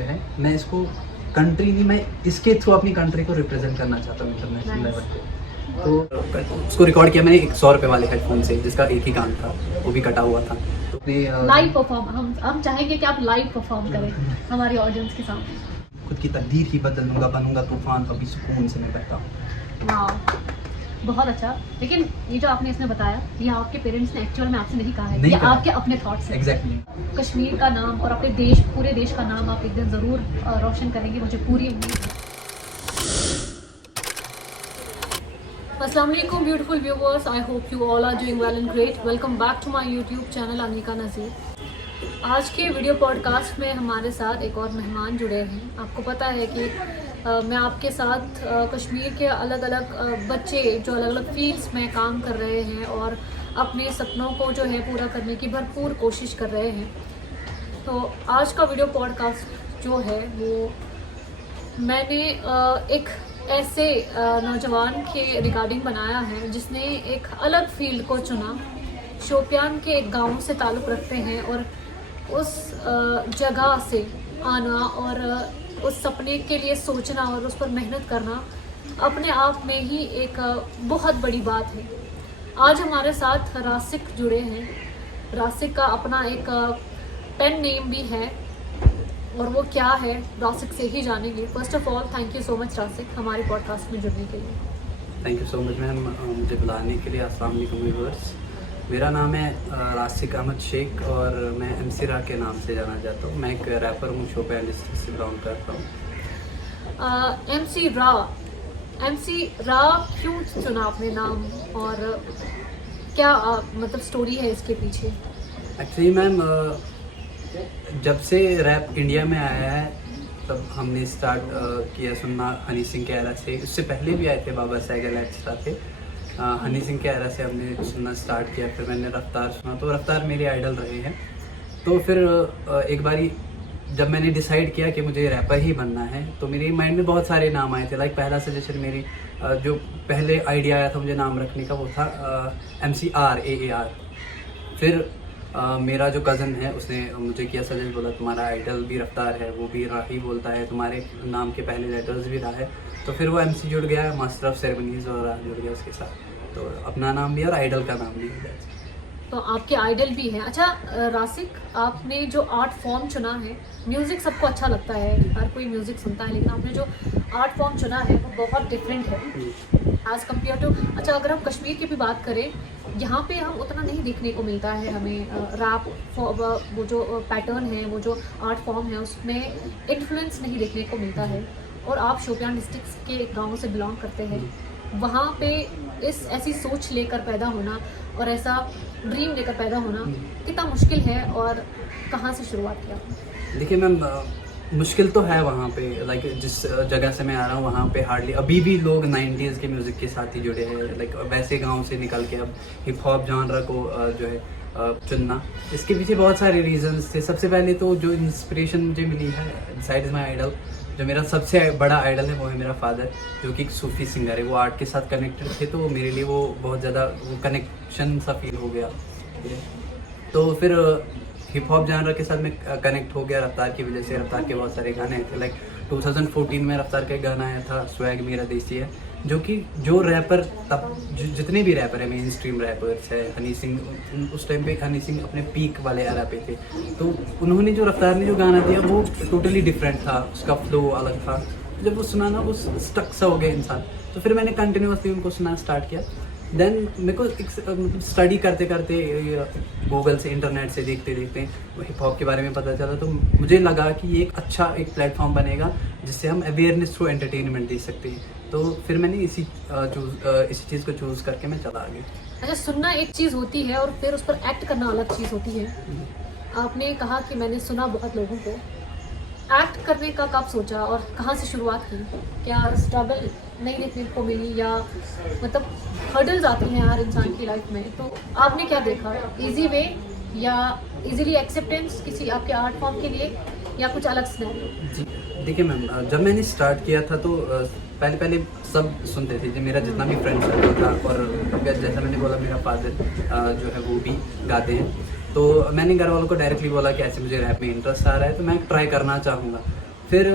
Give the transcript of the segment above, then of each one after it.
है, मैं इसको कंट्री नहीं, मैं इसके थ्रू अपनी कंट्री को रिप्रेजेंट करना चाहता हूँ इंटरनेशनल लेवल पे। तो उसको रिकॉर्ड किया मैंने 100 रुपये वाले हेडफोन से, जिसका एक ही कान था, वो भी कटा हुआ था। तो लाइव परफॉर्म हम चाहेंगे कि आप लाइव परफॉर्म करें हमारी ऑडियंस के सामने। खुद की तकदीर ही बदल दूंगा, बनूंगा तूफान, कभी सुकून से मैं बहता हूँ। वाह, बहुत अच्छा। लेकिन ये जो आपने इसमें बताया, ये आपके पेरेंट्स ने एक्चुअल में आपसे नहीं कहा है, नहीं ये कहा। आपके अपने थॉट्स हैं। एग्जैक्टली। कश्मीर का नाम और अपने देश, पूरे देश का नाम आप एक दिन ज़रूर रोशन करेंगे, मुझे पूरी उम्मीद है। अस्सलाम वालेकुम beautiful viewers, I hope you all are doing well and great. Welcome back to my YouTube channel Anika Nazir. आज के वीडियो पॉडकास्ट में हमारे साथ एक और मेहमान जुड़े हैं। आपको पता है कि मैं आपके साथ कश्मीर के अलग अलग बच्चे जो अलग अलग फील्ड्स में काम कर रहे हैं और अपने सपनों को जो है पूरा करने की भरपूर कोशिश कर रहे हैं। तो आज का वीडियो पॉडकास्ट जो है वो मैंने एक ऐसे नौजवान के रिगार्डिंग बनाया है जिसने एक अलग फील्ड को चुना। शोपियान के एक गांव से ताल्लुक़ रखते हैं और उस जगह से आना और उस सपने के लिए सोचना और उस पर मेहनत करना अपने आप में ही एक बहुत बड़ी बात है। आज हमारे साथ रासिक जुड़े हैं। रासिक का अपना एक पेन नेम भी है और वो क्या है रासिक से ही जानेंगे। First of all thank you so much Rasik हमारे पॉडकास्ट में जुड़ने के लिए। Thank you so much ma'am मुझे बुलाने के लिए। अस्सलाम वालेकुम व्यूअर्स, मेरा नाम है रासिक अहमद शेख और मैं MC रा के नाम से जाना जाता हूँ। मैं एक रैपर हूँ, शोपियान डिस्ट्रिक्ट से बिलोंग करता हूँ। MC रा क्यों चुना आपने नाम और क्या मतलब स्टोरी है इसके पीछे? एक्चुअली मैम जब से रैप इंडिया में आया है तब हमने स्टार्ट किया सुनना हनी सिंह के एरा से। उससे पहले भी आए थे बाबा सैगल एक्स्ट्रा थे। हनी सिंह के एरा से हमने सुनना स्टार्ट किया। फिर मैंने रफ्तार सुना, तो रफ्तार मेरे आइडल रहे हैं। तो फिर एक बारी जब मैंने डिसाइड किया कि मुझे रैपर ही बनना है तो मेरे माइंड में बहुत सारे नाम आए थे। लाइक पहला सजेशन मेरी जो पहले आइडिया आया था मुझे नाम रखने का वो था MC AAR। फिर मेरा जो कज़न है उसने मुझे किया सजेस्ट, बोला तुम्हारा आइडल भी रफ्तार है, वो भी राही बोलता है, तुम्हारे नाम के पहले लेटर्स भी रहा है। तो फिर वो MC जुड़ गया, मास्टर ऑफ सेरेमनीज और जुड़ गया उसके साथ, तो अपना नाम भी और आइडल का नाम भी हो गया। तो आपके आइडल भी हैं। अच्छा रासिक, आपने जो आर्ट फॉर्म चुना है, म्यूज़िक सबको अच्छा लगता है, हर कोई म्यूज़िक सुनता है, लेकिन आपने जो आर्ट फॉर्म चुना है वो बहुत डिफरेंट है एज़ कम्पेयर टू। अच्छा अगर हम कश्मीर की भी बात करें, यहाँ पे हम उतना नहीं देखने को मिलता है हमें रैप, वो जो पैटर्न है, वो जो आर्ट फॉर्म है उसमें इन्फ्लुएंस नहीं देखने को मिलता है। और आप शोपियान डिस्ट्रिक्ट के गाँव से बिलोंग करते हैं, वहाँ पे इस ऐसी सोच लेकर पैदा होना और ऐसा ड्रीम लेकर पैदा होना कितना मुश्किल है और कहाँ से शुरुआत किया? देखिए मैम मुश्किल तो है वहाँ पे। लाइक जिस जगह से मैं आ रहा हूँ वहाँ पे हार्डली अभी भी लोग 90s के म्यूज़िक के साथ ही जुड़े हैं। लाइक वैसे गांव से निकल के अब हिप हॉप जॉनर को जो है चुनना, इसके पीछे बहुत सारे रीजंस थे। सबसे पहले तो जो इंस्पिरेशन मुझे मिली है, साइड माई आइडल, जो मेरा सबसे बड़ा आइडल है वो है मेरा फादर, जो कि एक सूफी सिंगर है। वो आर्ट के साथ कनेक्टेड थे, तो मेरे लिए वो बहुत ज़्यादा वो कनेक्शन सा फील हो गया। तो फिर हिप हॉप जानर के साथ मैं कनेक्ट हो गया रफ्तार की वजह से। रफ्तार के बहुत सारे गाने थे। लाइक 2014 में रफ्तार का एक गाना आया था स्वैग मेरा देसी है, जो कि जो रैपर तब जितने भी रैपर है मेन स्ट्रीम रैपर्स है, हनी सिंह उस टाइम पे हनी सिंह अपने पीक वाले एरा पे थे, तो उन्होंने जो रफ्तार ने जो गाना दिया वो टोटली डिफरेंट था, उसका फ्लो अलग था। जब वो सुना ना वो स्टक सा हो गया इंसान। तो फिर मैंने कंटिन्यूसली उनको सुना स्टार्ट किया। देन मेरे को एक स्टडी करते करते गूगल से, इंटरनेट से देखते देखते हिप हॉप के बारे में पता चला, तो मुझे लगा कि ये एक अच्छा एक प्लेटफॉर्म बनेगा जिससे हम अवेयरनेस थ्रू एंटरटेनमेंट दे सकते हैं। तो फिर मैंने इसी चीज़ को चूज़ करके मैं चला आगे। अच्छा, सुनना एक चीज़ होती है और फिर उस पर एक्ट करना अलग चीज़ होती है। आपने कहा कि मैंने सुना बहुत लोगों को, एक्ट करने का कब सोचा और कहाँ से शुरुआत की? क्या स्ट्रगल नहीं देखने को मिली या मतलब हर्डल्स आती हैं हर इंसान की लाइफ में, तो आपने क्या देखा? इजी वे या इजीली एक्सेप्टेंस किसी आपके आर्ट फॉर्म के लिए या कुछ अलग सिनेरियो? जी देखिए मैम, जब मैंने स्टार्ट किया था तो पहले सब सुनते थे, जो मेरा जितना भी फ्रेंड सर्कल था, और जैसा मैंने बोला मेरा फादर जो है वो भी गाते हैं। तो मैंने घर वालों को डायरेक्टली बोला कि ऐसे मुझे रैप में इंटरेस्ट आ रहा है तो मैं ट्राई करना चाहूँगा। फिर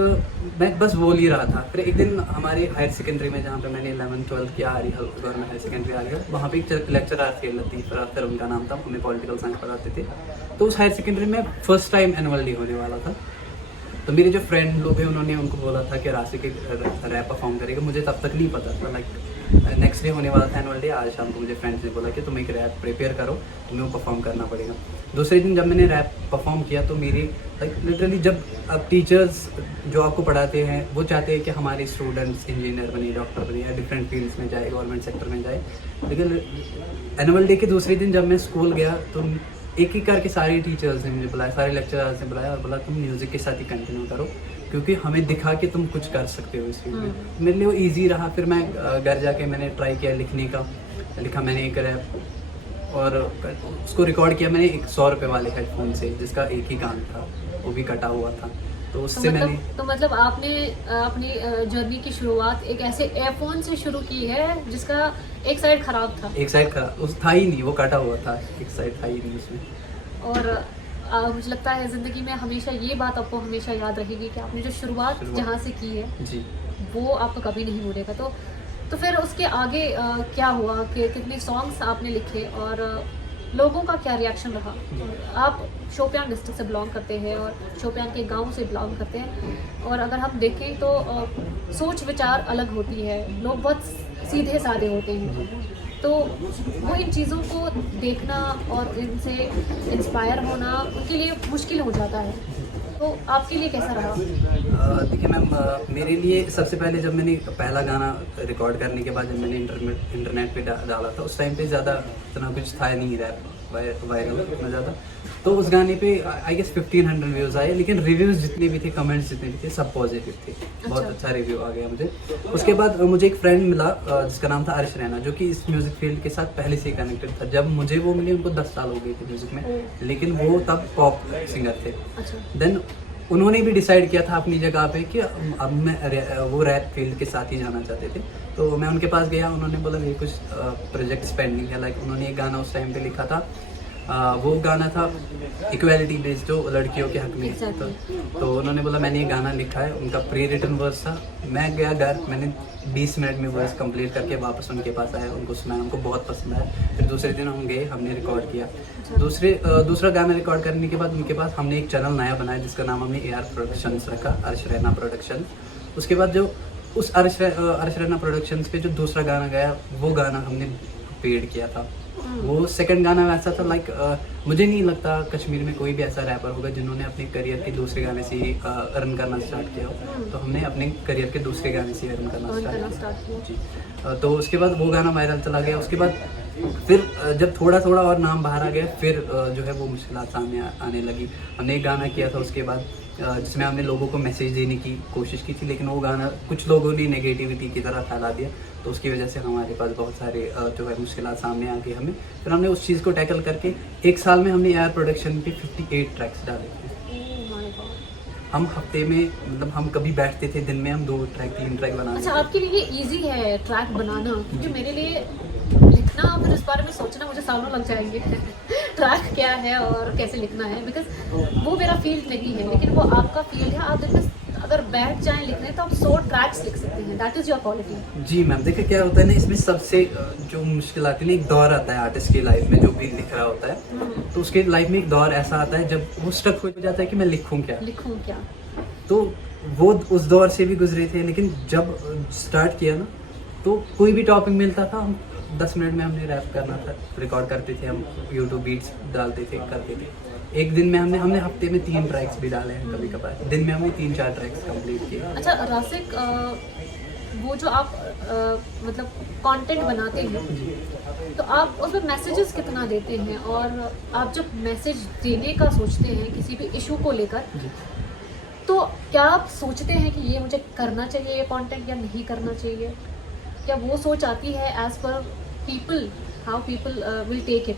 मैं बस बोल ही रहा था। फिर एक दिन हमारे हायर सेकेंडरी में, जहाँ पे मैंने 11th-12th किया, गवर्नमेंट हायर सेकेंडरी आर्यल, वहाँ पे एक लेक्चरर थे, लतीफ़ फिर उनका नाम था, हमें पॉलिटिकल साइंस पढ़ाते थे। तो उस हायर सेकेंडरी में फर्स्ट टाइम एनुअल डे होने वाला था। तो मेरे जो फ्रेंड लोग हैं उन्होंने उनको बोला था कि राशिक एक रैप परफॉर्म करेगा। मुझे तब तक नहीं पता था, लाइक नेक्स्ट डे होने वाला था एनुअल डे। आज शाम को मुझे फ्रेंड्स ने बोला कि तुम एक रैप प्रिपेयर करो, तुम्हें वो परफॉर्म करना पड़ेगा। दूसरे दिन जब मैंने रैप परफॉर्म किया तो मेरी लाइक लिटरली, जब अब टीचर्स जो आपको पढ़ाते हैं वो चाहते हैं कि हमारे स्टूडेंट्स इंजीनियर बने, डॉक्टर बने, या डिफरेंट फील्ड्स में जाए, गवर्नमेंट सेक्टर में जाए। लेकिन एनुअल डे के दूसरे दिन जब मैं स्कूल गया तो एक एक करके सारे टीचर्स ने मुझे बुलाया, सारे लेक्चरर्स ने बुलाया और बोला तुम म्यूज़िक के साथ ही कंटिन्यू करो, क्योंकि हमें दिखा कि तुम कुछ कर सकते हो इस फील्ड में। मेरे लिए वो ईजी रहा। फिर मैं घर जाके मैंने ट्राई किया लिखने का, लिखा मैंने एक रैप और उसको रिकॉर्ड किया मैंने एक 100 रुपये वाले हेडफोन से, जिसका एक ही गान था, वो भी कटा हुआ था। तो उससे मतलब आपने अपनी जर्नी की शुरुआत एक ऐसे एयरफोन से शुरू की है जिसका एक साइड खराब था। एक साइड खराब उस था ही नहीं, वो कटा हुआ था, एक साइड था ही नहीं उसमें। और मुझे लगता है ज़िंदगी में हमेशा ये बात आपको हमेशा याद रहेगी कि आपने जो शुरुआत जहाँ से की है जी, वो आपको कभी नहीं भूलेगा। तो फिर उसके आगे क्या हुआ कि कितने सॉन्ग्स आपने लिखे और लोगों का क्या रिएक्शन रहा? आप शोपियान डिस्ट्रिक्ट से बिलोंग करते हैं और शोपियान के गांव से बिलोंग करते हैं, और अगर हम देखें तो सोच विचार अलग होती है, लोग बहुत सीधे साधे होते हैं। तो वो इन चीज़ों को देखना और इनसे इंस्पायर होना उनके लिए मुश्किल हो जाता है। तो आपके लिए कैसा रहा? देखिए मैम, मेरे लिए सबसे पहले जब मैंने पहला गाना रिकॉर्ड करने के बाद जब मैंने इंटरनेट पे डाला था, उस टाइम पे ज़्यादा इतना कुछ था नहीं, रैप वायरल इतना ज़्यादा। तो उस गाने पे आई गेस 1500 व्यूज़ आए, लेकिन रिव्यूज़ जितने भी थे, कमेंट्स जितने भी थे, सब पॉजिटिव थे। बहुत अच्छा रिव्यू आ गया मुझे। उसके बाद मुझे एक फ्रेंड मिला जिसका नाम था अर्श रैना, जो कि इस म्यूज़िक फील्ड के साथ पहले से कनेक्टेड था। जब मुझे वो मिले उनको 10 साल हो गए थे म्यूज़िक में, लेकिन वो तब पॉप सिंगर थे। देन उन्होंने भी डिसाइड किया था अपनी जगह पे कि अब मैं वो रैप फील्ड के साथ ही जाना चाहते थे। तो मैं उनके पास गया, उन्होंने बोला मेरे कुछ प्रोजेक्ट्स पेंडिंग है। लाइक उन्होंने एक गाना उस टाइम पे लिखा था, वो गाना था इक्वालिटी बेस्ड, जो लड़कियों के हक में था। तो उन्होंने बोला मैंने ये गाना लिखा है, उनका प्री रिटन वर्स था। मैं गया घर, मैंने 20 मिनट में वर्स कंप्लीट करके वापस उनके पास आया, उनको सुनाया, उनको बहुत पसंद आया। फिर दूसरे दिन हम गए, हमने रिकॉर्ड किया। दूसरा गाना रिकॉर्ड करने के बाद उनके पास हमने एक चैनल नया बनाया जिसका नाम हमने AR प्रोडक्शंस रखा, अर्श रैना प्रोडक्शन। उसके बाद जो उस अर्श रैना प्रोडक्शंस पे जो दूसरा गाना गया, वो गाना हमने पेड किया था। वो सेकंड गाना वैसा था, लाइक मुझे नहीं लगता कश्मीर में कोई भी ऐसा रैपर होगा जिन्होंने अपने करियर के दूसरे गाने से ही अर्न करना स्टार्ट किया हो। तो हमने अपने करियर के दूसरे गाने से अर्न करना स्टार्ट किया जी। तो उसके बाद वो गाना वायरल चला गया। उसके बाद फिर जब थोड़ा थोड़ा और नाम बाहर आ गया, फिर जो है वो मुश्किलात सामने आने लगी। हमने एक गाना किया था उसके बाद जिसमें हमने लोगों को मैसेज देने की कोशिश की थी, लेकिन वो गाना कुछ लोगों ने नेगेटिविटी की तरह फैला दिया। तो उसकी वजह से हमारे पास बहुत सारे जो है मुश्किलात सामने आ गई हमें। फिर हमने उस चीज़ को टैकल करके एक साल में हमने AR प्रोडक्शन पे 58 ट्रैक्स डाले थे। हम हफ्ते में, मतलब हम कभी बैठते थे दिन में हम 2 ट्रैक 3 ट्रैक बनाते। अच्छा, आपके लिए ईजी है ट्रैक बनाना? क्योंकि मेरे लिए लिखना, फिर इस बारे में सोचना, मुझे सालों लग जाएंगे ट्रैक क्या है और कैसे लिखना है, बिकॉज वो मेरा फील्ड नहीं है। लेकिन वो आपका फील्ड है। आप देखिए, अगर बैठ जाएं लिखने तो आप 100 ट्रैक्स लिख सकते हैं। That is your quality. जी मैम, देखिए क्या होता है ना, इसमें सबसे जो मुश्किल आती है ना, एक दौर आता है आर्टिस्ट की लाइफ में, जो भी लिख रहा होता है तो उसके लाइफ में एक दौर ऐसा आता है जब वो स्टक हो जाता है कि मैं लिखूं क्या। तो वो उस दौर से भी गुजरे थे, लेकिन जब स्टार्ट किया ना तो कोई भी टॉपिक मिलता था, हम 10 मिनट में हमने रैप करना था, रिकॉर्ड करते थे, हम यूट्यूब बीट्स डालते थे, करते थे। एक दिन में हमने हफ्ते में 3 ट्रैक्स भी डाले हैं कभी कभार। दिन में हमने 3-4 ट्रैक्स कंप्लीट किए। अच्छा राशिक, वो जो आप मतलब कंटेंट बनाते हैं तो आप उसमें मैसेजेस कितना देते हैं, और आप जब मैसेज देने का सोचते हैं किसी भी इशू को लेकर, तो क्या आप सोचते हैं कि ये मुझे करना चाहिए ये कंटेंट या नहीं करना चाहिए? क्या वो सोच आती है as per people, how people will take it?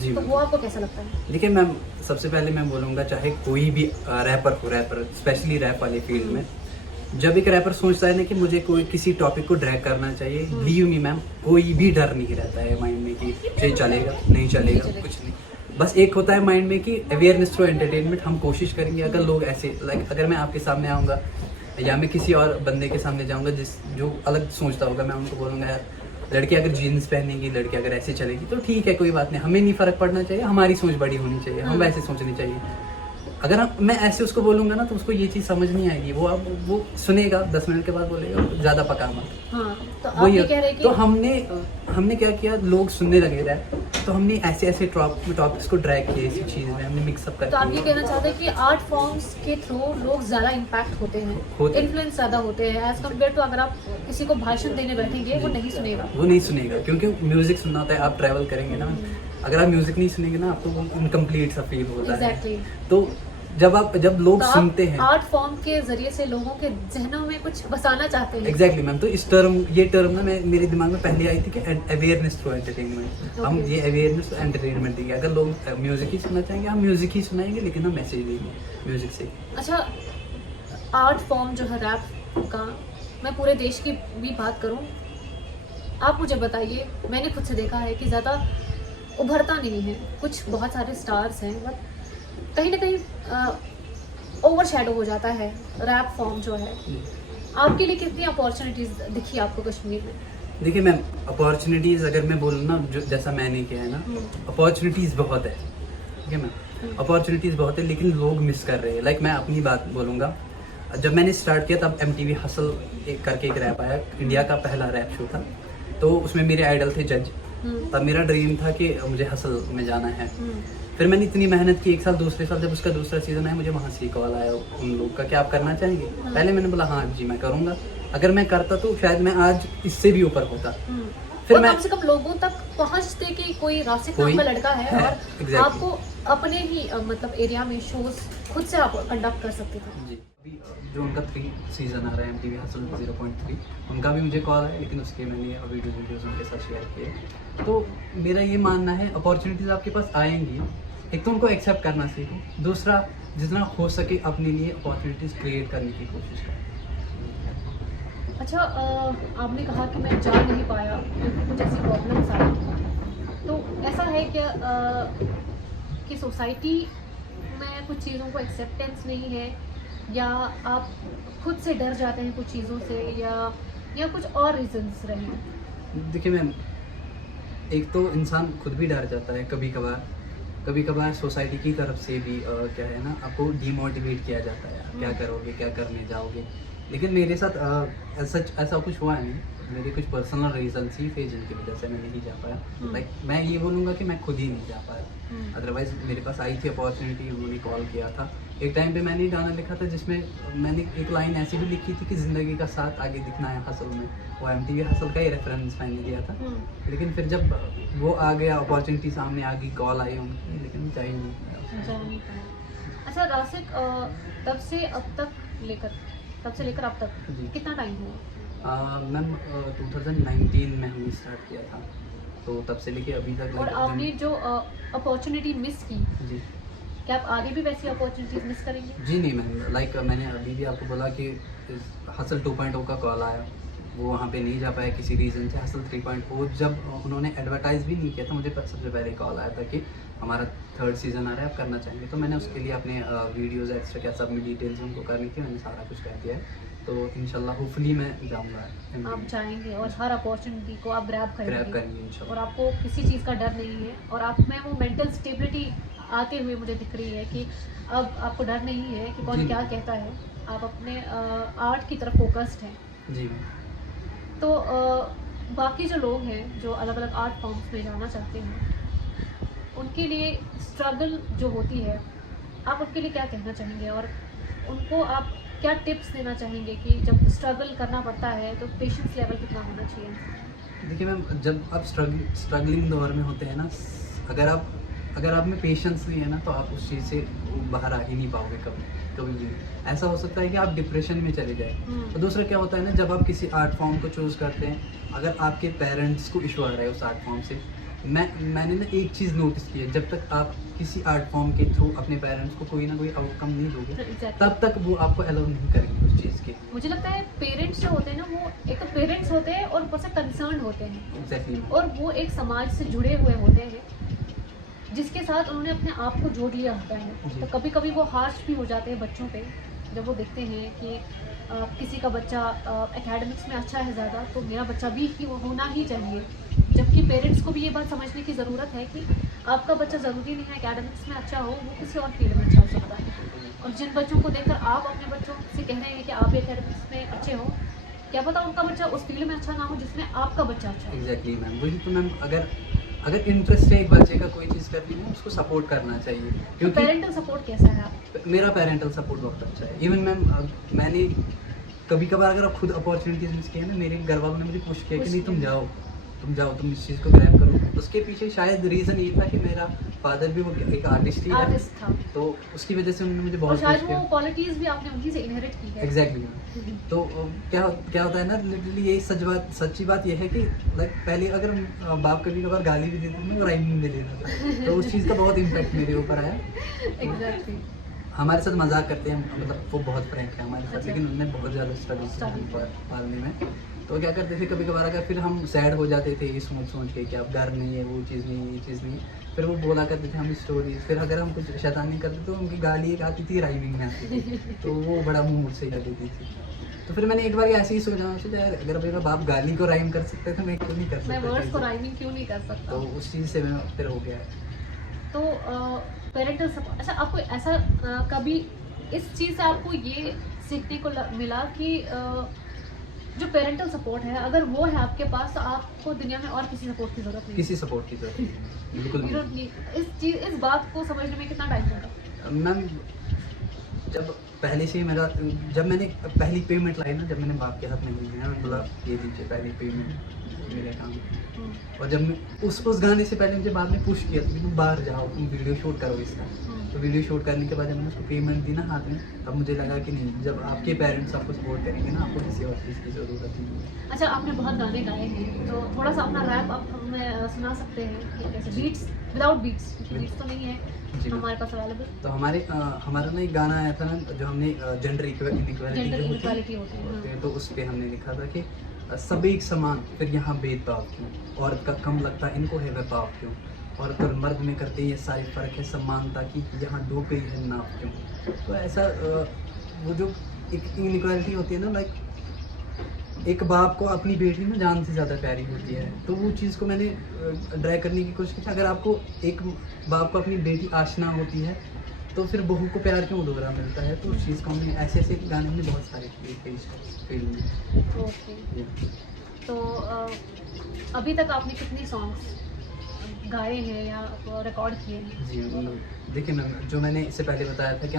जी, तो वो आपको कैसा लगता है? देखिए मैम, सबसे पहले मैं बोलूँगा, चाहे कोई भी रैपर स्पेशली रैप वाले फील्ड में, जब एक रैपर सोचता है ना कि मुझे कोई किसी टॉपिक को ड्रैग करना चाहिए, बिलीव मी मैम, कोई भी डर नहीं रहता है माइंड में कि ये चलेगा नहीं चलेगा, कुछ नहीं। बस एक होता है माइंड में कि अवेयरनेस थ्रू एंटरटेनमेंट हम कोशिश करेंगे। अगर लोग ऐसे लाइक अगर मैं आपके सामने आऊँगा या मैं किसी और बंदे के सामने जाऊँगा जो अलग सोचता होगा, मैं उनको बोलूँगा यार लड़की अगर जीन्स पहनेगी, लड़की अगर ऐसे चलेगी तो ठीक है, कोई बात नहीं, हमें नहीं फ़र्क पड़ना चाहिए, हमारी सोच बड़ी होनी चाहिए, हम वैसे सोचनी चाहिए। अगर मैं ऐसे उसको बोलूँगा ना तो उसको ये चीज़ समझ नहीं आएगी, वो सुनेगा 10 मिनट के बाद बोलेगा ज़्यादा पका मत। हाँ, तो वो आप ये ये कह रहे हैं कि तो हमने क्या किया, लोग सुनने लगे रहे तो हमने ऐसे टॉपिक्स को ड्रैग किया इसी चीज़ में, हमने मिक्सअप कर तो आप ये दिया। कहना चाहते हैं कि आर्ट फॉर्म्स के थ्रू लोग ज़्यादा इम्पैक्ट होते हैं, इन्फ्लुएंस ज़्यादा होते हैं एज कम्पेयर टू अगर आप किसी को भाषण देने बैठेंगे वो नहीं सुनेगा। वो नहीं सुनेगा क्योंकि म्यूजिक सुनना होता है। आप ट्रैवल करेंगे ना, अगर आप म्यूजिक नहीं सुनेंगे ना आपको वो इनकम्प्लीट सा फील होता Exactly. है। तो जब लोग तो सुनते हैं आर्ट फॉर्म के जरिए से लोगों के जहनों में कुछ बसाना चाहते हैं। एग्जैक्टली मैम, तो ये टर्म ना मेरे दिमाग में पहले आई थी कि अवेयरनेस थ्रू एंटरटेनमेंट। हम ये अवेयरनेस एंटरटेनमेंट देंगे। अगर लोग म्यूजिक ही सुनना चाहेंगे हम म्यूजिक ही सुनाएंगे, लेकिन हम मैसेज देंगे म्यूजिक से। अच्छा, आर्ट फॉर्म जो है रैप का, मैं पूरे देश की भी बात करूं, आप मुझे बताइए, मैंने खुद से देखा है कि ज़्यादा उभरता नहीं है। कुछ बहुत सारे स्टार्स हैं बट कहीं ना कहीं ओवर शैडो हो जाता है रैप फॉर्म जो है। आपके लिए कितनी अपॉर्चुनिटीज़ दिखी आपको कश्मीर में? देखिए मैम, अपॉर्चुनिटीज़ अगर मैं बोलूँ ना, जो जैसा मैंने किया है ना, अपॉर्चुनिटीज़ बहुत है, ठीक है मैम, अपॉर्चुनिटीज़ बहुत है, लेकिन लोग मिस कर रहे हैं। लाइक मैं अपनी बात बोलूँगा, जब मैंने स्टार्ट किया तब MTV हसल करके एक रैप आया, इंडिया का पहला रैप शो था, तो उसमें मेरे आइडल थे जज। तब मेरा ड्रीम था कि मुझे हसल में जाना है। फिर मैंने इतनी मेहनत की, 1 साल, दूसरे साल जब उसका दूसरा सीज़न आया, मुझे वहाँ से कॉल आया उन लोग का कि आप करना चाहेंगे। पहले मैंने बोला हाँ जी मैं करूँगा, अगर मैं करता तो शायद मैं आज इससे भी ऊपर होता। फिर कम से कम लोगों तक पहुंचते कि कोई रासिक नाम का लड़का है और exactly. आपको अपने ही मतलब एरिया में शोज खुद से आप कंडक्ट कर सकते थे। जी, अभी जो उनका 3 सीज़न आ रहा है MTV हसल 0.3, उनका भी मुझे कॉल आया, लेकिन उसके मैंने वीडियोज़ उनके साथ शेयर किए। तो मेरा ये मानना है अपॉर्चुनिटीज़ आपके पास आएंगी, एक तो उनको एक्सेप्ट करना सीखो, दूसरा जितना हो सके अपने लिए अपॉर्चुनिटीज़ क्रिएट करने की कोशिश करो। अच्छा, आपने कहा कि मैं जा नहीं पाया क्योंकि कुछ ऐसी प्रॉब्लम्स आई, तो ऐसा है क्या कि सोसाइटी में कुछ चीज़ों को एक्सेप्टेंस नहीं है, या आप खुद से डर जाते हैं कुछ चीज़ों से, या कुछ और रीजंस रहे? देखिए मैम, एक तो इंसान खुद भी डर जाता है कभी कभार सोसाइटी की तरफ से भी क्या है ना, आपको डीमोटिवेट किया जाता है, क्या करोगे, क्या करने जाओगे। लेकिन मेरे साथ ऐसा कुछ हुआ नहीं, मेरे कुछ पर्सनल रीजंस ही थे जिनकी वजह से मैं नहीं जा पाया। लाइक मैं ये बोलूँगा कि मैं खुद ही नहीं जा पाया, अदरवाइज मेरे पास आई थी अपॉर्चुनिटी, उन्होंने कॉल किया था। एक टाइम पे मैंने गाना लिखा था जिसमें मैंने एक लाइन ऐसी भी लिखी थी कि ज़िंदगी का साथ आगे दिखना है हसल में, वो MTV हसल का ही रेफरेंस मैंने दिया था। लेकिन फिर जब वो आ गया, अपॉर्चुनिटी सामने आ गई, कॉल आई उनकी, लेकिन जा ही नहीं पाया। अच्छा रासिक, तब से लेकर अब तक कितना टाइम हुआ? मैम 2019 में हमने स्टार्ट किया था, तो तब से लेके अभी तक। और आपने जो अपॉर्चुनिटी मिस की, जी, क्या आप आगे भी वैसी अपॉर्चुनिटीज मिस करेंगे? जी नहीं मैम, लाइक मैंने अभी भी आपको बोला कि हसल 2.0 का कॉल आया, वो वहाँ पे नहीं जा पाया किसी रीज़न से। हसल 3.0 जब उन्होंने एडवर्टाइज़ भी नहीं किया था, मुझे सबसे पहले कॉल आया था कि हमारा 3rd सीज़न आ रहा है, आप करना चाहेंगे। तो मैंने उसके लिए अपने वीडियोज़ एक्स्ट्रा क्या सब में डिटेल्स उनको करनी थी, मैंने सारा कुछ कर दिया है। तो इंशाल्लाह होपफुली मैं जाऊँगा। आप जाएंगे और हर अपॉर्चुनिटी को आप ग्रैब करेंगे इंशाल्लाह। और आपको किसी चीज़ का डर नहीं है, और आप में वो मेंटल स्टेबिलिटी आते हुए मुझे दिख रही है कि अब आपको डर नहीं है कि कौन क्या कहता है, आप अपने आर्ट की तरफ फोकस्ड हैं। जी। तो बाकी जो लोग हैं जो अलग अलग आर्ट फॉर्म्स में जाना चाहते हैं, उनके लिए स्ट्रगल जो होती है, आप उनके लिए क्या कहना चाहेंगे, और उनको आप क्या टिप्स देना चाहेंगे कि जब स्ट्रगल करना पड़ता है तो पेशेंस लेवल कितना होना चाहिए? देखिए मैम, जब आप स्ट्रगलिंग दौर में होते हैं ना, अगर आप में पेशेंस नहीं है ना, तो आप उस चीज़ से बाहर आ ही नहीं पाओगे कभी भी। ऐसा हो सकता है कि आप डिप्रेशन में चले जाए। और दूसरा क्या होता है ना, जब आप किसी आर्ट फॉर्म को चूज़ करते हैं, अगर आपके पेरेंट्स को इशू आ रहा है उस आर्ट फॉर्म से, मैंने ना एक चीज़ नोटिस की है, जब तक आप किसी आर्ट फॉर्म के थ्रू अपने पेरेंट्स को कोई ना कोई आउटकम नहीं दोगे, तब तक वो आपको अलाउ नहीं करेंगे उस चीज़ के। मुझे लगता है पेरेंट्स जो होते हैं ना, वो एक तो पेरेंट्स होते हैं और ऊपर से कंसर्न होते हैं। एग्जैक्टली। और वो एक समाज से जुड़े हुए होते हैं, जिसके साथ उन्होंने अपने आप को जोड़ लिया होता है। जी। तो कभी कभी वो हार्श भी हो जाते हैं बच्चों पे, जब वो देखते हैं कि किसी का बच्चा एकेडमिक्स में अच्छा है ज़्यादा, तो मेरा बच्चा भी ही वो होना ही चाहिए। जबकि पेरेंट्स को भी ये बात समझने की ज़रूरत है कि आपका बच्चा ज़रूरी नहीं है एकेडमिक्स में अच्छा हो, वो किसी और फील्ड में अच्छा हो सकता है। और जिन बच्चों को देखकर आप अपने बच्चों से कह रहे हैं कि आप एकेडमिक्स में अच्छे हो, क्या पता उनका बच्चा उस फील्ड में अच्छा ना हो जिसमें आपका बच्चा अच्छा हो। एग्जैक्टली मैम, वही तो मैम, अगर इंटरेस्ट है एक बच्चे का कोई चीज़ करने में, उसको सपोर्ट करना चाहिए। तो क्योंकि पेरेंटल सपोर्ट कैसा है आप? मेरा पेरेंटल सपोर्ट बहुत अच्छा है। इवन मैम, मैंने कभी कभार अगर खुद अपॉर्चुनिटीज मिस की है ना, मेरे घर वालों ने मुझे पुश किया कि नहीं तुम जाओ तुम इस चीज़ को ग्रैब करो। उसके पीछे शायद रीज़न ये था कि मेरा फादर भी वो एक आर्टिस्ट ही है, आर्टिस्ट था, तो उसकी वजह से उन्होंने मुझे और बहुत शायद पुश वो किया। क्वालिटीज भी आपने उन्हीं से इनहेरिट की है। Exactly ma'am. तो क्या होता है ना, लिटरली यही सच्ची बात यह है कि लाइक पहले अगर बाप कभी कभार गाली भी देते थे, वो राइमिंग में देता था, तो उस चीज़ का बहुत इम्पैक्ट मेरे ऊपर आया। एग्जैक्टली। हमारे साथ मजाक करते हैं, मतलब वो बहुत फ्रैंक है हमारे साथ, अच्छा। लेकिन उन्होंने बहुत ज़्यादा स्ट्रगल Struggle किया पालने में। तो क्या करते थे कभी कभार, अगर फिर हम सैड हो जाते थे ये सोच के कि अब घर नहीं है, वो चीज़ नहीं है, ये चीज़ नहीं है, फिर वो बोला करते थे हम स्टोरीज। फिर अगर हम कुछ शैतानी करते तो उनकी गाली एक आती थी, राइमिंग में आती थी, तो वो बड़ा मूड से कर देती थी। तो फिर मैंने एक बार ऐसे ही सोचा यार, अगर मेरा बाप गाली को राइम कर सकते तो मैं क्यों नहीं कर मैं सकता वर्ड्स को चीज़ें? राइमिंग क्यों नहीं कर सकता? तो उस चीज़ से मैं फिर हो गया। तो पेरेंटल सपोर्ट, अच्छा आपको ऐसा कभी इस चीज़ से आपको ये सीखने को मिला कि जो पेरेंटल सपोर्ट है, अगर वो है आपके पास, तो आपको दुनिया में और किसी सपोर्ट की जरूरत नहीं किसी सपोर्ट की जरूरत नहीं, बिल्कुल You don't नहीं। need- इस बात को समझने में कितना टाइम लगा? मैम, जब पहले से ही जब मैंने पहली पेमेंट लाई ना, जब मैंने बाप के हाथ में ली ना, मैंने बोला ये दीजिए पहली पेमेंट मेरे अकाउंट। और जब मैं उस गाने से पहले मुझे बाप ने पुश किया था कि तुम बाहर जाओ, तुम वीडियो शूट करो इसका। तो वीडियो शूट करने के बाद जब मैंने उसको पेमेंट दी ना हाथ में, तब मुझे लगा कि नहीं, जब आपके पेरेंट्स आपको सपोर्ट करेंगे ना, आपको किसी और चीज़ की ज़रूरत नहीं है। अच्छा, आपने बहुत गाने गाए हैं, तो थोड़ा सा अपना रैप आप हमें सुना सकते हैं कि कैसे बीट्स, विदाउट बीट्स, क्योंकि बीट्स तो नहीं है जी मैम। हमारे पास अवेलेबल। तो हमारा ना एक गाना आया था ना, जो हमने जेंडर इक्वालिटी जेंडर जो इक्वालिटी होती है, होती हाँ। है, तो उस पर हमने लिखा था कि सब एक समान, फिर यहाँ भेदभाव क्यों, औरत का कम लगता इनको है वह पाप क्यों, औरत और मर्द में करते ये सारे फ़र्क है समानता की, यहाँ डूब गई है नाप क्यों। तो ऐसा वो जो एक इनइक्वालिटी होती है ना, लाइक एक बाप को अपनी बेटी ना जान से ज़्यादा प्यारी होती है, तो वो चीज़ को मैंने ड्राई करने की कोशिश की। अगर आपको एक बाप को अपनी बेटी आशना होती है, तो फिर बहू को प्यार क्यों दोहरा मिलता है। तो उस चीज़ को हमने ऐसे गाने हमने बहुत सारे किए थे इस फिल्म में। ओके, तो अभी तक आपने कितने सॉन्ग्स गाए हैं या रिकॉर्ड किए हैं? जी देखिए मैम, जो मैंने इससे पहले बताया था कि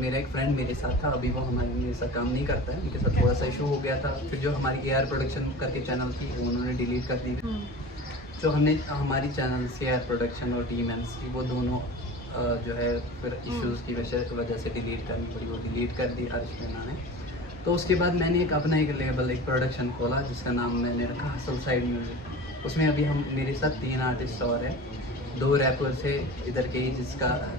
मेरा एक फ्रेंड मेरे साथ था, अभी वो मेरे साथ काम नहीं करता है, उनके साथ थोड़ा सा इशू हो गया था। फिर जो हमारी AR प्रोडक्शन करके चैनल थी, वो उन्होंने डिलीट कर दी। जो हमने हमारी चैनल से AR प्रोडक्शन और TMNC, वो दोनों जो है फिर इश्यूज़ की वजह से डिलीट करनी पड़ी, वो डिलीट कर दी हर्ष मीना ने। तो उसके बाद मैंने अपना एक लेबल, एक प्रोडक्शन खोला, जिसका नाम मैंने रखा हसल साइड म्यूज़िक। उसमें अभी मेरे साथ 3 आर्टिस्ट और हैं, 2 रैपर्स है इधर के ही,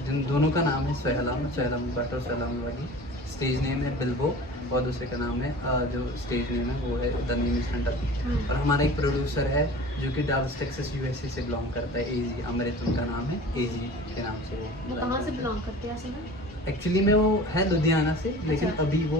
जिन दोनों का नाम है सोहेल अहमद भट्ट और सोहेल अहमद वाली। स्टेज नेम है बिल्बो, और दूसरे का नाम है जो स्टेज नेम है वो है द नेम इज फैंटास्टिक। और हमारा एक प्रोड्यूसर है जो कि डालस टेक्सास USA से बिलोंग करता है, AG अमृत उनका नाम है, AG के नाम से वो कहाँ से बिलोंग करते हैं असल में? एक्चुअली में वो है लुधियाना से, लेकिन अच्छा। अभी वो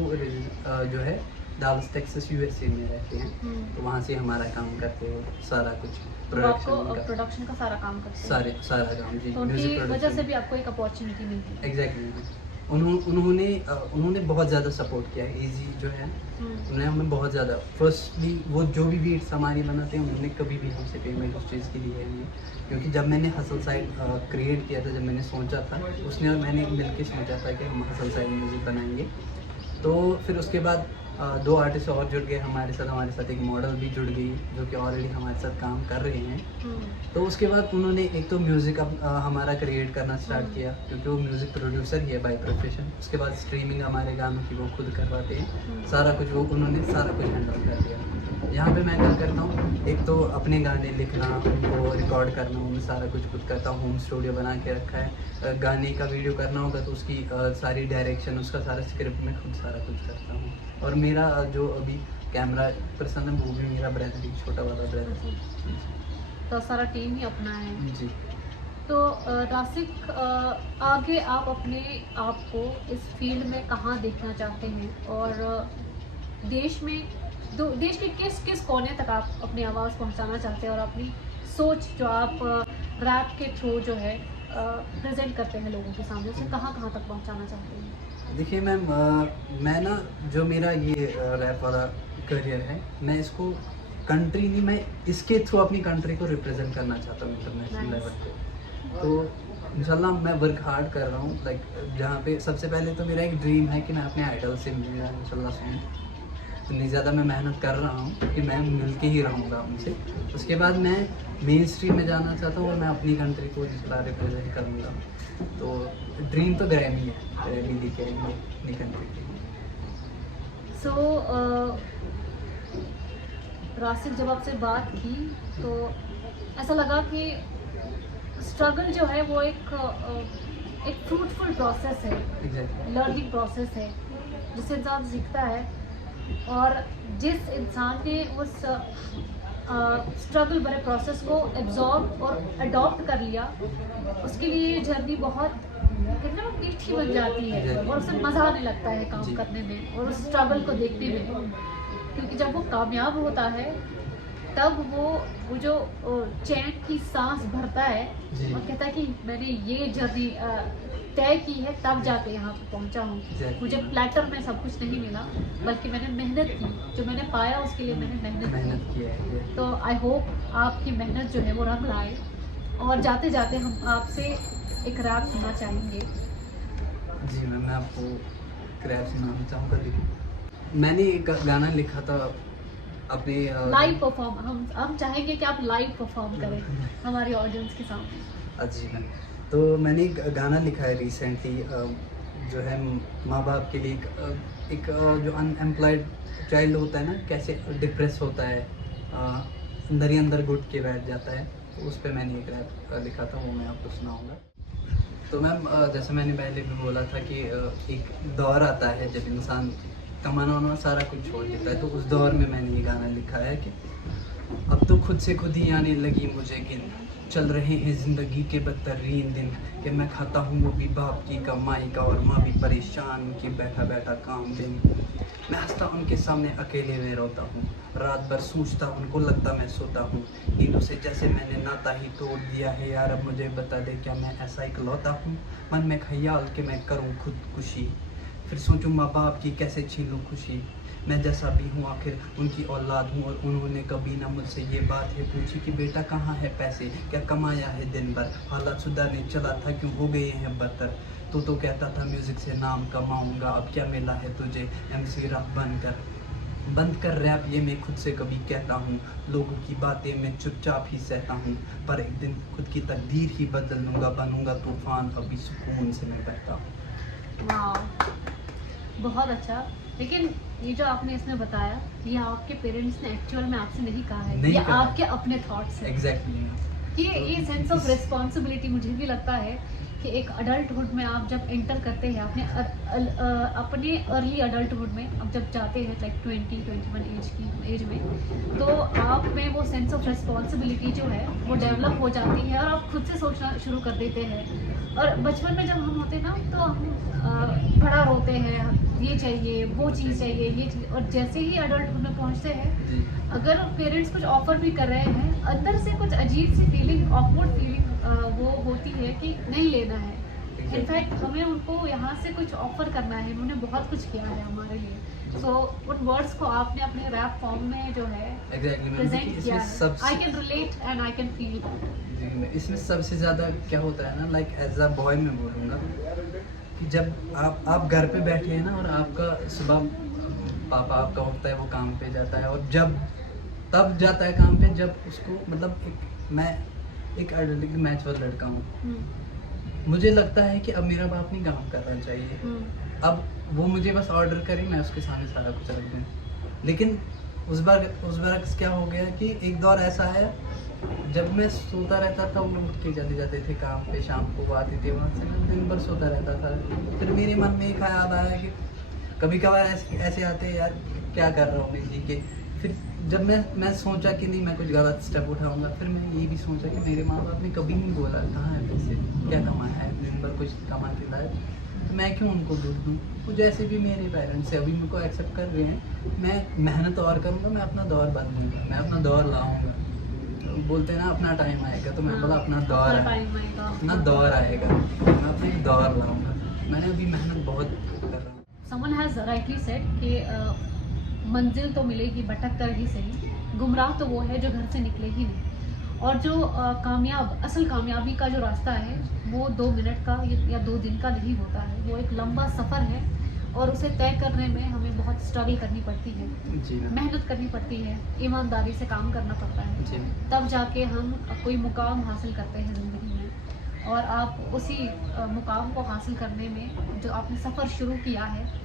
जो है डालस टेक्सास USA में रहते हैं। तो वहाँ से हमारा काम करते हो, सारा कुछ तो आपको प्रोडक्शन प्रोडक्शन का सारा काम करते हैं? सारा काम जी, तो उनकी म्यूजिक वजह से प्रोडक्शन। भी आपको एक अपॉर्चुनिटी मिलती है। एग्जैक्टली, उन्होंने बहुत ज़्यादा सपोर्ट किया है। AG जो है, उन्होंने हमें बहुत ज़्यादा, फर्स्टली वो जो भी बीट्स हमारी बनाते हैं, उन्होंने कभी भी हमसे पेमेंट उस चीज़ की ली है नहीं। क्योंकि जब मैंने हसल साइड क्रिएट किया था, जब मैंने सोचा था, उसने और मैंने मिलके सोचा था कि हम हसल साइड म्यूज़िक बनाएंगे। तो फिर उसके बाद 2 आर्टिस्ट और जुड़ गए हमारे साथ एक मॉडल भी जुड़ गई, जो कि ऑलरेडी हमारे साथ काम कर रहे हैं। तो उसके बाद उन्होंने एक तो म्यूज़िक अब हमारा क्रिएट करना स्टार्ट किया, क्योंकि वो म्यूज़िक प्रोड्यूसर ही है बाय प्रोफेशन। उसके बाद स्ट्रीमिंग हमारे गानों की वो खुद करवाते हैं, सारा कुछ उन्होंने सारा कुछ हैंडल कर दिया। यहाँ पे मैं क्या करता हूँ, एक तो अपने गाने लिखना, उनको रिकॉर्ड करना, उनमें सारा कुछ खुद करता हूँ। होम स्टूडियो बना के रखा है। गाने का वीडियो करना होगा तो उसकी सारी डायरेक्शन, उसका सारा स्क्रिप्ट मैं खुद सारा कुछ करता हूँ। और मेरा जो अभी कैमरा पर्सन है, वो भी मेरा ब्रदर ही, छोटा वाला ब्रदर। तो सारा टीम ही अपना है। जी। तो रासिक, आगे आप अपने आप को इस फील्ड में कहाँ देखना चाहते हैं, और देश में देश के किस किस कोने तक आप अपनी आवाज़ पहुंचाना चाहते हैं, और अपनी सोच जो आप रैप के थ्रू जो है प्रेजेंट करते हैं लोगों के सामने, उसे कहाँ कहाँ तक पहुंचाना चाहते हैं? देखिए मैम, मैं ना जो मेरा ये रैप वाला करियर है, मैं इसको कंट्री नहीं, मैं इसके थ्रू अपनी कंट्री को रिप्रेजेंट करना चाहता हूँ इंटरनेशनल Nice. लेवल पे। तो इंशाल्लाह मैं वर्क हार्ड कर रहा हूँ, लाइक जहाँ पे सबसे पहले तो मेरा एक ड्रीम है कि मैं अपने आइडल से मिलूँगा इंशाल्लाह सुन। इतनी ज़्यादा मैं मेहनत कर रहा हूँ कि मैं मिल के ही रहूँगा उनसे। उसके बाद मैं मेन स्ट्रीम में जाना चाहता हूँ और मैं अपनी कंट्री को इंशाल्लाह रिप्रेजेंट करूँगा। तो ड्रीम तो ग्रैमी है दिल्ली के लिए, अपनी कंट्री के। सो रासिक, जब आपसे बात की तो ऐसा लगा कि स्ट्रगल जो है वो एक फ्रूटफुल प्रोसेस है, एग्जैक्टली। लर्निंग प्रोसेस है, जिससे इंसान सीखता है। और जिस इंसान ने उस स्ट्रगल भरे प्रोसेस को एब्जॉर्ब और अडॉप्ट कर लिया, उसके लिए ये जर्नी बहुत कितना मीठी बन जाती है, और उसे मज़ा आने लगता है काम करने में और उस स्ट्रगल को देखने में। क्योंकि जब वो कामयाब होता है तब वो जो चैन की सांस भरता है और कहता है कि मैंने ये जर्नी तय की है, तब जाके यहाँ पे पहुँचा हूँ। मुझे प्लेटर में सब कुछ नहीं मिला, बल्कि मैंने मेहनत की, जो मैंने पाया उसके लिए मैंने मेहनत की है। तो आई होप आपकी मेहनत जो है वो रंग लाए। और जाते जाते हम आपसे एक रैप सुनना चाहेंगे। जी मैम, मैं आपको रैप सुनाना चाहूँगा। देखिए, मैंने एक गाना लिखा था अपने लाइव परफॉर्म, हम चाहेंगे कि आप लाइव परफॉर्म करें हमारी ऑडियंस के सामने। जी मैम, तो मैंने एक गाना लिखा है रिसेंटली, जो है माँ बाप के लिए। एक जो अनएम्प्लॉयड चाइल्ड होता है ना, कैसे डिप्रेस होता है, अंदर ही अंदर घुट के बैठ जाता है, तो उस पर मैंने एक रैप लिखा था, वो मैं आपको सुनाऊँगा। तो मैम, जैसे मैंने पहले भी बोला था कि एक दौर आता है जब इंसान कमाना वाना सारा कुछ छोड़ देता है, तो उस दौर में मैंने ये गाना लिखा है कि अब तो खुद से खुद ही आने लगी मुझे गिन, चल रहे हैं ज़िंदगी के बदतरीन दिन, कि मैं खाता हूँ वो भी बाप की कमाई का, और माँ भी परेशान की बैठा बैठा काम दिन। मैं हंसता उनके सामने अकेले में रोता हूँ, रात भर सोचता उनको लगता मैं सोता हूँ, ईदों से जैसे मैंने नाता ही तोड़ दिया है यार, अब मुझे बता दे क्या मैं ऐसा इकलौता हूँ। मन में ख्याल कि मैं करूँ खुदकुशी, फिर सोचूं माँ बाप की कैसे छीन लूँ खुशी। मैं जैसा भी हूँ आखिर उनकी औलाद हूँ, और उन्होंने कभी ना मुझसे ये बात है पूछी कि बेटा कहाँ है पैसे, क्या कमाया है दिन भर, हालात सुधारने चला था क्यों हो गए हैं बदतर। तो कहता था म्यूज़िक से नाम कमाऊँगा, अब क्या मिला है तुझे MC राह बंद कर रैप, ये मैं खुद से कभी कहता हूँ, लोगों की बातें मैं चुपचाप ही सहता हूँ, पर एक दिन खुद की तकदीर ही बदल लूँगा, बनूँगा तूफान अभी सुकून से मैं बहता हूँ। वाह, बहुत अच्छा। लेकिन ये जो आपने इसमें बताया, ये आपके पेरेंट्स ने एक्चुअल में आपसे नहीं कहा है, नहीं ये कहा। आपके अपने थॉट्स हैं। एग्जैक्टली। ये सेंस ऑफ रिस्पॉन्सिबिलिटी मुझे भी लगता है कि एक अडल्टहुड में आप जब एंटर करते हैं, अपने अर्ली अडल्टहुड में आप जब जाते हैं, लाइक 20-21 एज में, तो आप में वो सेंस ऑफ रिस्पॉन्सिबिलिटी जो है वो डेवलप हो जाती है, और आप खुद से सोचना शुरू कर देते हैं। और बचपन में जब हम होते हैं ना, तो हम बड़ा रोते हैं, ये चाहिए, वो चीज़ चाहिए, ये चीज़। और जैसे ही अडल्टहुड में पहुँचते हैं, अगर पेरेंट्स कुछ ऑफर भी कर रहे हैं, अंदर से कुछ अजीब सी फीलिंग, ऑकवर्ड फीलिंग वो होती है कि नहीं लेना है। इनफैक्ट हमें उनको यहाँ से कुछ ऑफर करना है, उन्होंने बहुत कुछ किया है हमारे लिए। सो उन वर्ड्स को आपने अपने रैप फॉर्म में जो है प्रेजेंट किया है। I can relate and I can feel. इसमें सबसे ज़्यादा क्या होता है ना, लाइक एज अ बॉय मैं बोलूँगा कि जब आप घर पे बैठे हैं ना, और आपका सुबह पापा आपका होता है वो काम पे जाता है, और जब तब जाता है काम पे जब उसको, मतलब मैं एक मैचुअर लड़का हूँ, मुझे लगता है कि अब मेरा बाप नहीं काम करना चाहिए, अब वो मुझे बस ऑर्डर करे, मैं उसके सामने सारा कुछ रख दूँ। लेकिन उस बार क्या हो गया कि एक दौर ऐसा है जब मैं सोता रहता था, वो उठ के चले जाते थे काम पे, शाम को वो आते थे वहाँ से, मैं दिन भर सोता रहता था। फिर मेरे मन में एक ख्याल आया कि कभी कभार ऐसे आते हैं यार क्या कर रहा हूँ मैं जी के, फिर जब मैं सोचा कि नहीं मैं कुछ गलत स्टेप उठाऊंगा, फिर मैं ये भी सोचा कि मेरे माँ बाप ने कभी नहीं बोला कहाँ है पैसे, क्या कमाया है, दिन भर कुछ कमा के लाए, तो मैं क्यों उनको दुख दूँ। वो जैसे भी मेरे पेरेंट्स है अभी मेरे को एक्सेप्ट कर रहे हैं, मैं मेहनत और करूँगा, मैं अपना दौर बदलूँगा, मैं अपना दौर लाऊँगा। तो बोलते हैं ना अपना टाइम आएगा, तो मैं बोला अपना दौर टाइम आएगा, अपना दौर आएगा, मैं अपना एक दौर लाऊँगा। मैंने अभी मेहनत बहुत कर रहा हूँ। Someone has rightly said कि मंजिल तो मिलेगी भटक कर ही सही, गुमराह तो वो है जो घर से निकले ही नहीं। और जो असल कामयाबी का जो रास्ता है वो 2 मिनट का या 2 दिन का नहीं होता है, वो एक लंबा सफ़र है और उसे तय करने में हमें बहुत स्ट्रगल करनी पड़ती है, जी मैम। मेहनत करनी पड़ती है, ईमानदारी से काम करना पड़ता है, जी तब जाके हम कोई मुकाम हासिल करते हैं ज़िंदगी में। और आप उसी मुकाम को हासिल करने में जो आपने सफ़र शुरू किया है,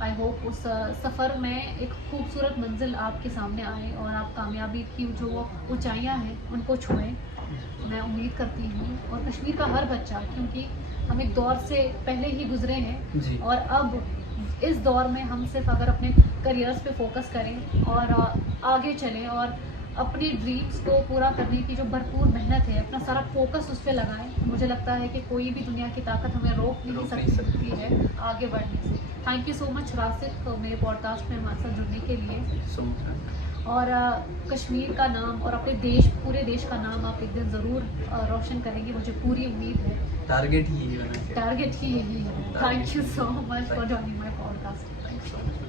आई होप उस सफ़र में एक खूबसूरत मंजिल आपके सामने आए और आप कामयाबी की जो वो ऊंचाइयां हैं उनको छुएं, मैं उम्मीद करती हूँ। और कश्मीर का हर बच्चा, क्योंकि हम एक दौर से पहले ही गुजरे हैं जी। और अब इस दौर में हम सिर्फ अगर अपने करियर्स पे फोकस करें और आगे चलें और अपनी ड्रीम्स को पूरा करने की जो भरपूर मेहनत है, अपना सारा फोकस उस पर लगाएं, तो मुझे लगता है कि कोई भी दुनिया की ताकत हमें रोक नहीं सकती है आगे बढ़ने से। थैंक यू सो मच रासिक मेरे पॉडकास्ट में हमारे साथ जुड़ने के लिए। So much. और कश्मीर का नाम और अपने देश, पूरे देश का नाम आप एक दिन ज़रूर रोशन करेंगे, मुझे पूरी उम्मीद है। टारगेट ही यही होना चाहिए। टारगेट ही यही है। Thank you so much for joining my podcast. Thanks so much.